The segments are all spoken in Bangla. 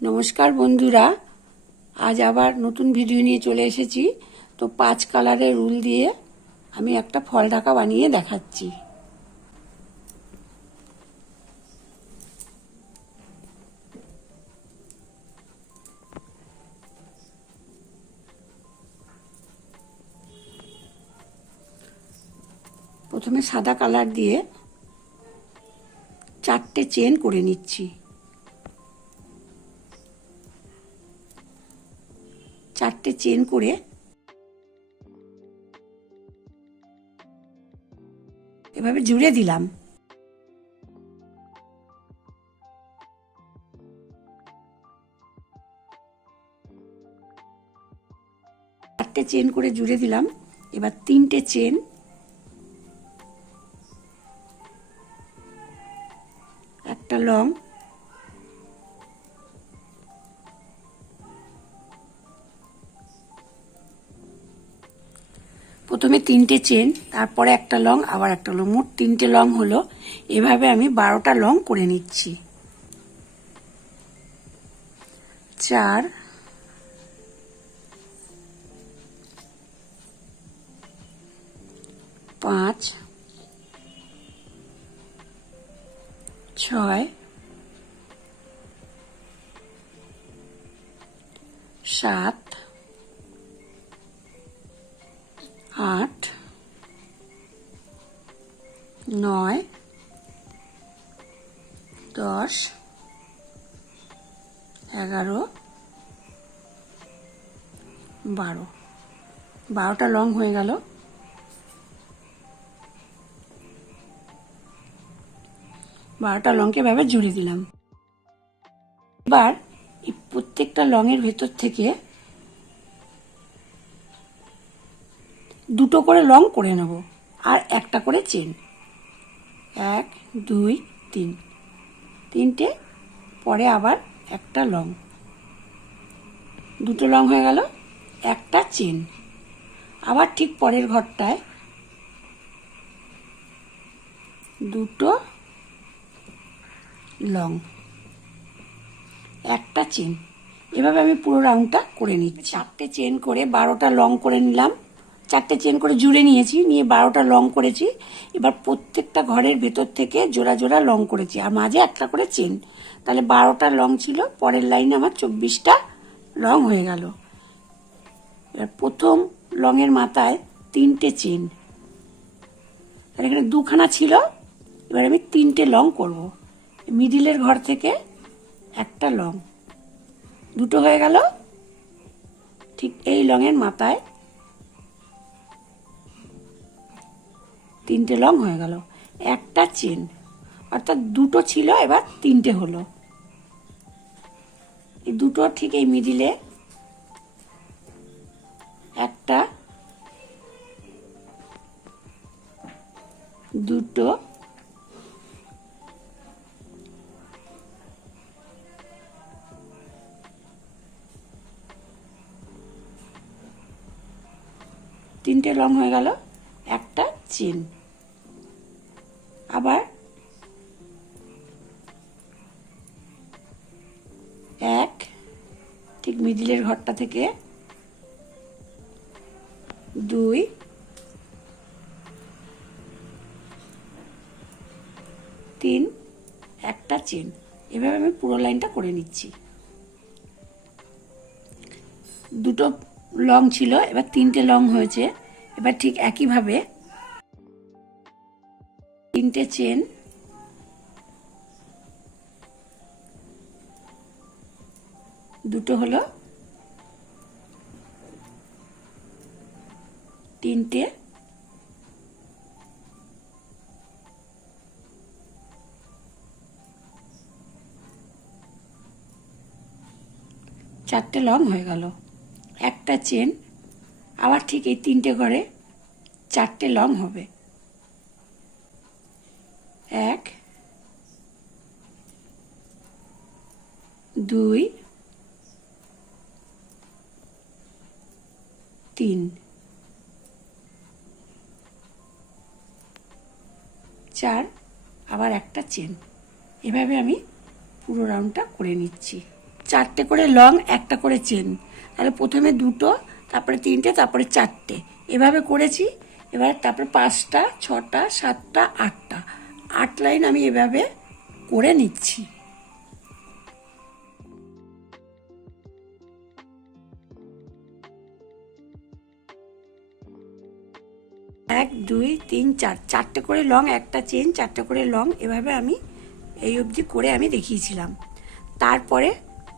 নমস্কার বন্ধুরা, আজ আবার নতুন ভিডিও নিয়ে চলে এসেছি। তো 5 কালারের উল দিয়ে আমি একটা ফল ঢাকা বানিয়ে দেখাচ্ছি। প্রথমে সাদা কালার দিয়ে 4টে চেন করে নিচ্ছি। 4টে চেন করে এভাবে জুড়ে দিলাম। চারটে চেন করে জুড়ে দিলাম। এবার 3টে চেন, একটা লং, প্রথমে 3টে চেন, তারপরে একটা লং, আবার একটা লং, মোট 3টে লং হলো। এভাবে আমি 12টা লং করে নিচ্ছি। 4 5 6 7 8 9 10 11 12। 12টা লং হয়ে গেল। বারোটা লংকে এভাবে জুড়ে দিলাম। এবার এই প্রত্যেকটা লংয়ের ভেতর থেকে দুটো করে লং করে নেব, আর একটা করে চেন। 1 2 3, 3টে, পরে আবার একটা লং, দুটো লং হয়ে গেল, একটা চেন। আবার ঠিক পরের ঘরটায় দুটো লং, একটা চেন। এভাবে আমি পুরো রাউন্ডটা করে নিচ্ছি। 4টে চেন করে 12টা লং করে নিলাম। 4টে চেন করে জুড়ে নিয়েছি, নিয়ে 12টা লং করেছি। এবার প্রত্যেকটা ঘরের ভেতর থেকে জোড়া জোড়া লং করেছি, আর মাঝে একটা করে চেন। তাহলে 12টা লং ছিল, পরের লাইনে আমার 24টা লং হয়ে গেল। এবার প্রথম লংয়ের মাথায় 3টে চেন, তাহলে এখানে দুখানা ছিল। এবার আমি 3টে লং করব। মিডিলের ঘর থেকে একটা লং, দুটো হয়ে গেল। ঠিক এই লংয়ের মাথায় 3টে লং হয়ে গেল, একটা চেন, অর্থাৎ দুটো ছিল, এবার 3টে হলো। এই দুটো ঠিক এই মিডিলে একটা, দুটো, তিনটে লং হয়ে গেল, একটা চেন। আবার এক, ঠিক মিডিলের ঘরটা থেকে 2 3, একটা চেন। এভাবে আমি পুরো লাইনটা করে নিচ্ছি। দুটো লং ছিল, এবার 3টে লং হয়েছে। এবার ঠিক একইভাবে 3টে চেন, দুটো হলো, 3টে, চারটে লং হয়ে গেল, একটা চেন। আবার ঠিক এই 3টে ঘরে 4টে লং হবে। 1 2 3 4, আবার একটা চেন। এভাবে আমি পুরো রাউন্ডটা করে নিচ্ছি। 4টে করে লং, একটা করে চেন। তাহলে প্রথমে 2টো, তারপরে 3টে, তারপরে 4টে, এভাবে করেছি। এবার তারপরে 5টা, 6টা, 7টা, 8টা, 8 লাইন আমি এভাবে করে নিচ্ছি। এক, দুই, তিন, চার, 4টে করে লং, একটা চেন, 4টে করে লং, এভাবে আমি এই অবধি করে আমি দেখিয়েছিলাম। তারপরে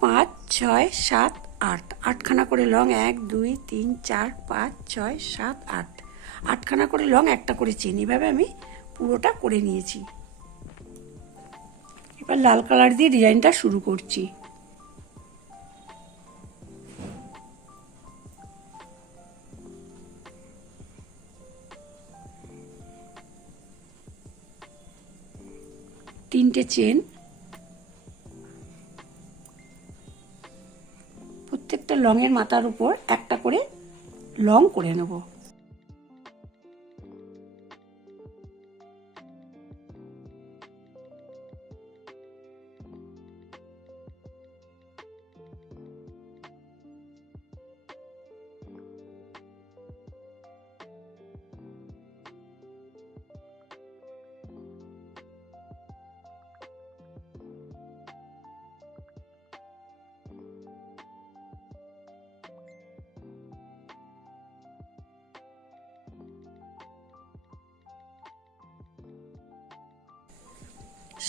5, 6, 7, 8, 8খানা করে লং, 1, 2, 3, 4, 5, 6, 7, 8, 8খানা করে লং, একটা করে চেন, এভাবে আমি পুরোটা করে নিয়েছি। এবার লাল কালার দিয়ে ডিজাইনটা শুরু করছি। তিনটে চেন, প্রত্যেকটা লংয়ের মাথার উপর একটা করে লং করে নেব।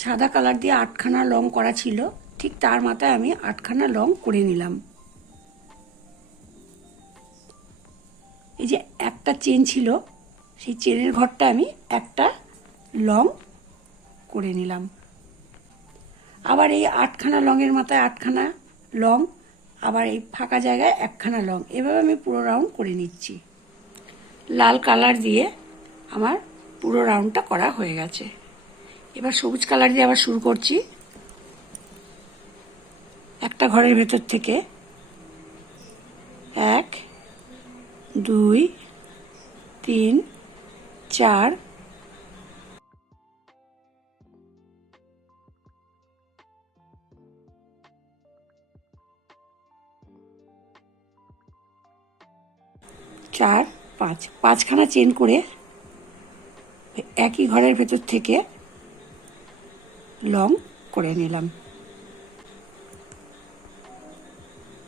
সাদা কালার দিয়ে 8খানা লং করা ছিল, ঠিক তার মাথায় আমি 8খানা লং করে নিলাম। এই যে একটা চেন ছিল, সেই চেনের ঘরটা আমি একটা লং করে নিলাম। আবার এই 8খানা লংয়ের মাথায় 8খানা লং, আবার এই ফাঁকা জায়গায় 1খানা লং, এভাবে আমি পুরো রাউন্ড করে নিচ্ছি। লাল কালার দিয়ে আমার পুরো রাউন্ডটা করা হয়ে গেছে। এবার সবুজ কালার দিয়ে আবার শুরু করছি। একটা ঘরের ভেতর থেকে 1, 2, 3, 4, 4, 5, 5খানা চেন করে একই ঘরের ভেতর থেকে লং করে নিলাম।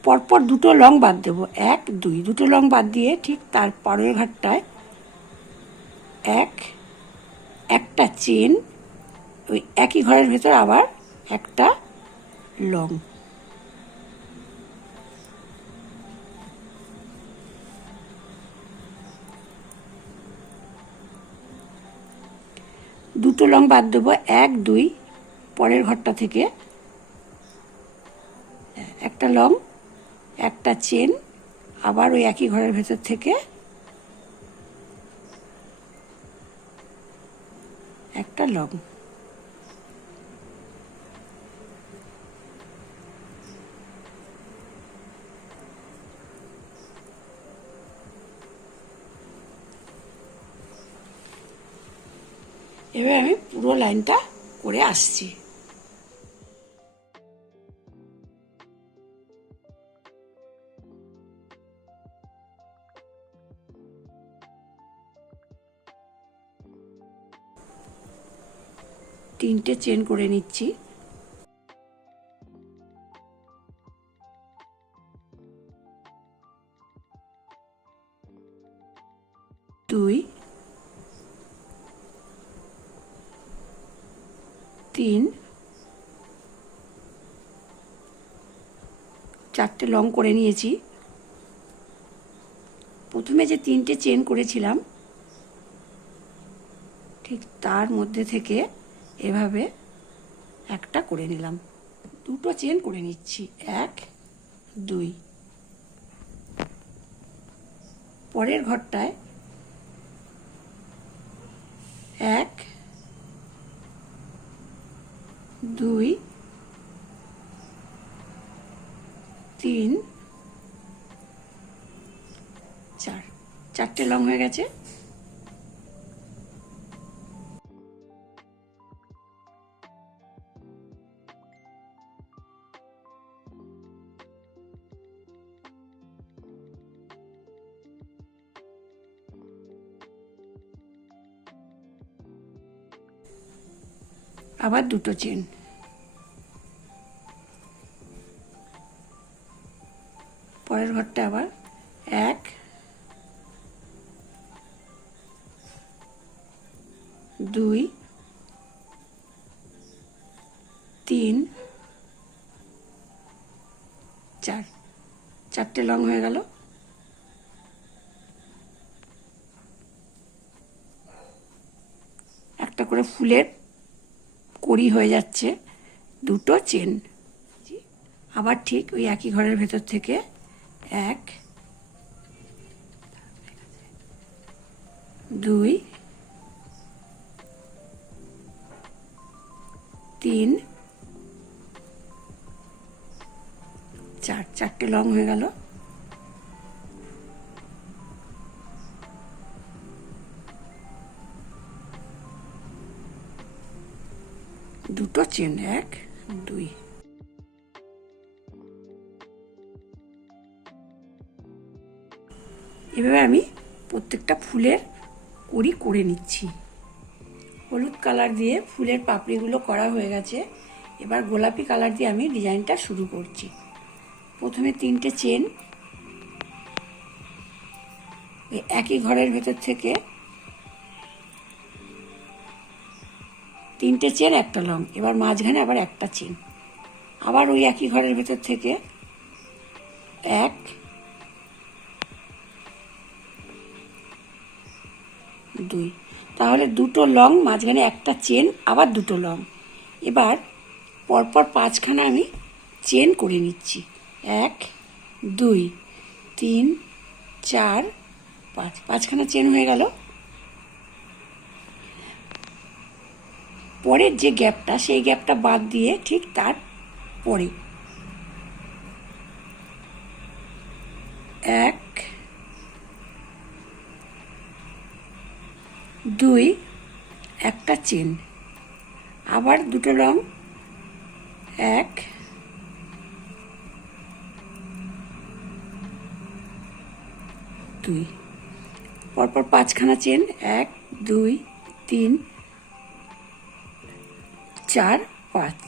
পরপর 2টো লং বাদ দেবো, 1, 2, 2টো লং বাদ দিয়ে ঠিক তার পরের ঘরটায় একটা চেন, ওই একই ঘরের ভেতর আবার একটা লং। দুটো লং বাদ দেবো, 1, 2, পরের ঘরটা থেকে একটা লং, একটা চেন, আবার ওই একই ঘরের ভেতর থেকে একটা লং। এবার আমি পুরো লাইনটা করে আসছি। তিনটে চেন করে নিচ্ছি। দুই, 3, 4টে লং করে নিয়েছি। প্রথমে যে 3টে চেন করেছিলাম ঠিক তার মধ্যে থেকে এভাবে একটা করে নিলাম। 2টো চেন করে নিচ্ছি, 1, 2, পরের ঘরটায় 1, 2, 3, 4, 4টে লং হয়ে গেছে। আবার দুটো চেন, পরের ঘরটা আবার 1 2 3 4, 4টে লং হয়ে গেল। একটা করে ফুলের কড়ি হয়ে যাচ্ছে, দুটো চেন। আবার ঠিক ওই একই ঘরের ভেতর থেকে 1 2 3 4, 4টে লং হয়ে গেল। দুটো চেন 1 2, এভাবে আমি প্রত্যেকটা ফুলের কড়ি করে নিচ্ছি। হলুদ কালার দিয়ে ফুলের পাপড়িগুলো করা হয়ে গেছে, এবার গোলাপি কালার দিয়ে আমি ডিজাইনটা শুরু করছি। প্রথমে 3টে চেন একই ঘরের ভেতর থেকে, 3টে চেন একটা লং, এবার মাঝখানে আবার একটা চেন, আবার ওই একই ঘরের ভেতর থেকে 1 2, তাহলে দুটো লং, মাঝখানে একটা চেন, আবার দুটো লং। এবার পরপর 5খানা আমি চেন করে নিচ্ছি। 1 2 3 4 5, 5খানা চেন হয়ে গেল। পরের যে গ্যাপটা, সেই গ্যাপটা বাদ দিয়ে ঠিক তার পরে 1 2, একটা চেন, আবার দুটো লং, 1 2, পরপর 5খানা চেন, 1 2 3 4 5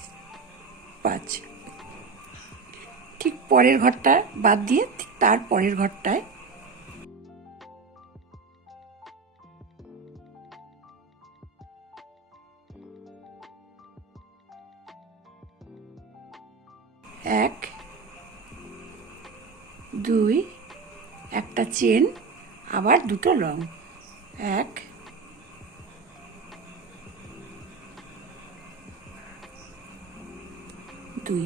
5, ঠিক পরের ঘরটা বাদ দিয়ে তার পরের ঘরটায় 1 2, একটা চেন, আবার দুটো লং, 1 2,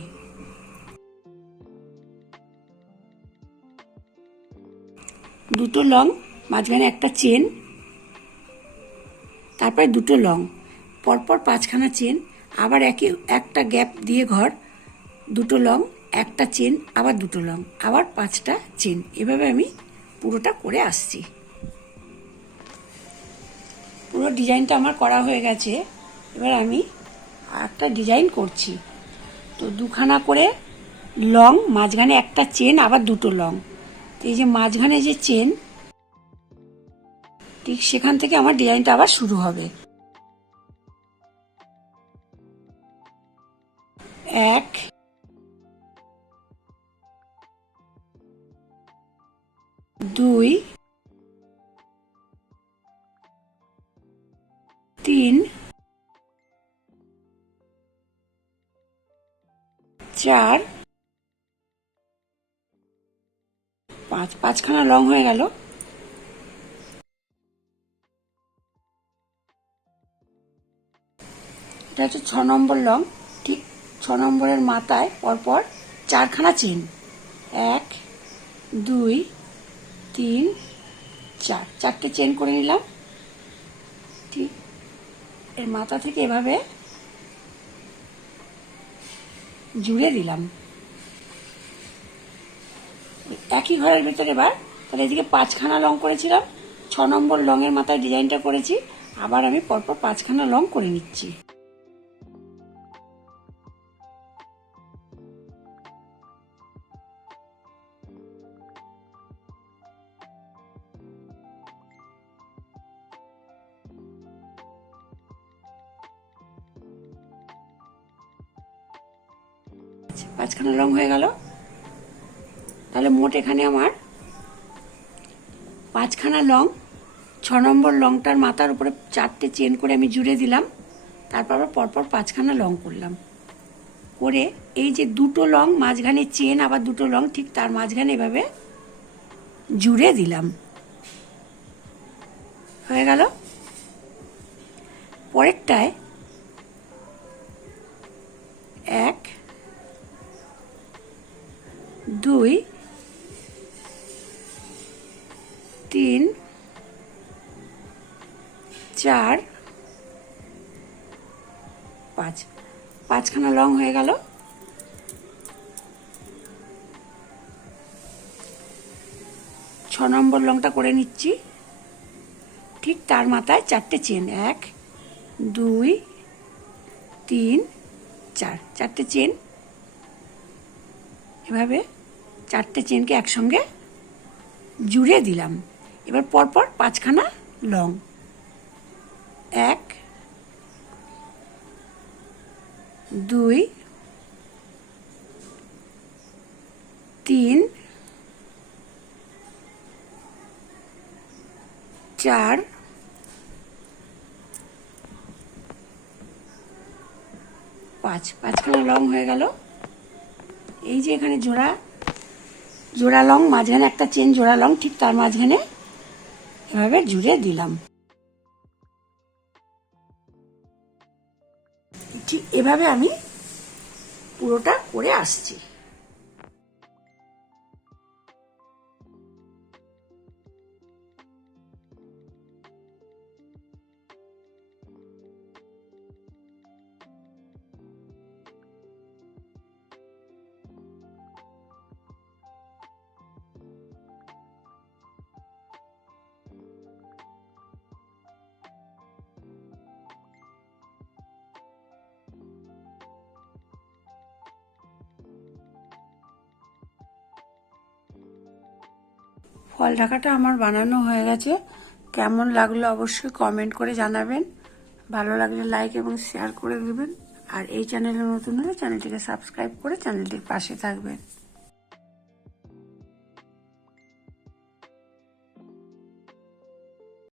দুটো লং, মাঝখানে একটা চেন, তারপরে দুটো লং, পরপর 5খানা চেন, আবার একটা গ্যাপ দিয়ে ঘর, দুটো লং, একটা চেন, আবার দুটো লং, আবার 5টা চেন। এভাবে আমি পুরোটা করে আসছি। পুরো ডিজাইনটা আমার করা হয়ে গেছে। এবার আমি একটা ডিজাইন করছি। তো 2খানা করে লং, মাঝখানে একটা চেন, আবার দুটো লং। তো এই যে মাঝখানে যে চেন, ঠিক সেখান থেকে আমার ডিজাইনটা আবার শুরু হবে। 1 2 3 4 5, 5খানা লং হয়ে গেল। এটা হচ্ছে 6 নম্বর লং। ঠিক 6 নম্বরের মাথায় পরপর 4খানা চেন, 1 2 3 4, 4টে চেন করে নিলাম। ঠিক এর মাথা থেকে এভাবে জুড়ে দিলাম। একই ঘরের ভেতরে এবার তাহলে এদিকে 5খানা লং করেছিলাম, 6 নম্বর লংয়ের মাথায় ডিজাইনটা করেছি, আবার আমি পরপর 5খানা লং করে নিচ্ছি। 5খানা লং হয়ে গেল। তাহলে মোট এখানে আমার 5খানা লং, 6 নম্বর লংটার মাথার উপরে 4টে চেন করে আমি জুড়ে দিলাম। তারপর আবার পরপর 5খানা লং করলাম, করে এই যে দুটো লং মাঝখানে চেন, আবার দুটো লং ঠিক তার মাঝখানে এভাবে জুড়ে দিলাম। হয়ে গেল। পরেরটায় 1 2 3 4 5, 5খানা লং হয়ে গেল। ছ নম্বর লংটা করে নিচ্ছি, ঠিক তার মাথায় 4টে চেন, 1 2 3 4, 4টে চেন। এভাবে 4টে চেনকে একসঙ্গে জুড়ে দিলাম। এবার পরপর 5খানা লং, 1 2 3 4 5, 5খানা লং হয়ে গেল। এই যে এখানে জোড়া জোড়া লং, মাঝখানে একটা চেন জোড়া লং, ঠিক তার মাঝখানে এভাবে জুড়ে দিলাম। ঠিক এভাবে আমি পুরোটা করে আসছি। ফল ঢাকাটা আমার বানানো হয়ে গেছে। কেমন লাগলো অবশ্যই কমেন্ট করে জানাবেন। ভালো লাগলে লাইক এবং শেয়ার করে দেবেন। আর এই চ্যানেলে নতুন হলে চ্যানেলটিকে সাবস্ক্রাইব করে চ্যানেলটির পাশে থাকবেন।